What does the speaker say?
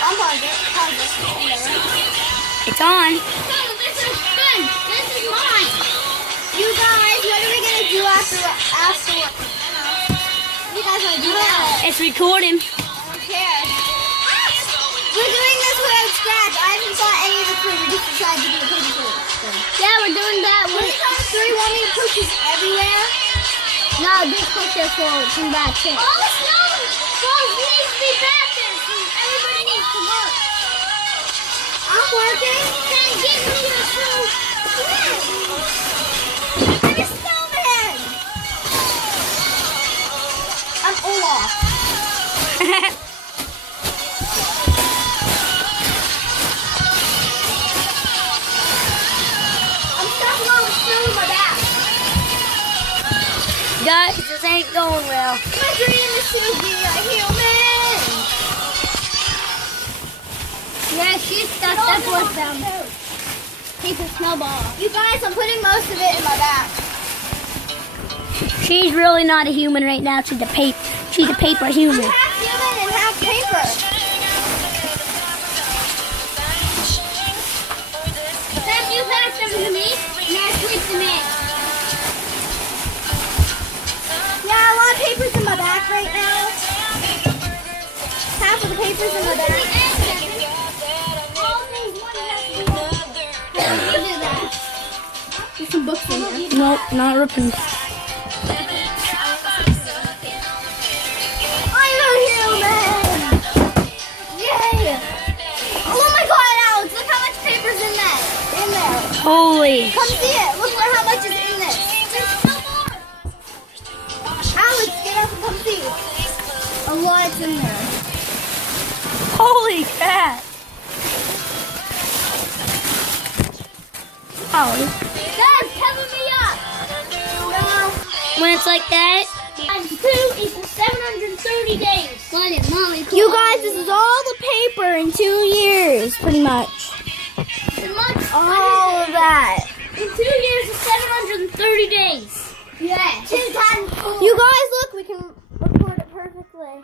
I'm pause it. It's on. This is fun. This is mine. You guys, what are we gonna do afterwards? You guys wanna do that? It's recording. Who cares? We're doing this without scratch. I haven't got any of the food. We just decided to do a paper food. Yeah, we're doing that. When it comes through, you want me to push this everywhere? No, just push it forward. Come back. All the snow needs to be back there. So everybody needs to work. I'm working. Then give me your food. I'm a snowman. I'm Olaf. I'm stuck all the snow in my back. Guys, this ain't going well. My dream is to be a human. Yeah, she's stuck. That's what's down. Paper snowball. You guys, I'm putting most of it in my back. She's really not a human right now. She's a paper. She's a paper human. I'm half human and half paper. Sam, you pass them to me. Now switch them in. Yeah, a lot of papers in my back right now. Half of the papers in my back. There's some books in here. Nope, not ripping. I'm a human! Yay! Oh my god, Alex, look how much paper's in there. Holy. Come see it. Look how much is in this. There's no more. Alex, get up and come see. A lot's in there. Holy crap. Oh. Dad, cover me up. No. When it's like that. Times 2 equals 730 days. You guys, this is all the paper in 2 years, pretty much. All of that. In 2 years is 730 days. Yeah. 2 times 4. You guys, look, we can record it perfectly.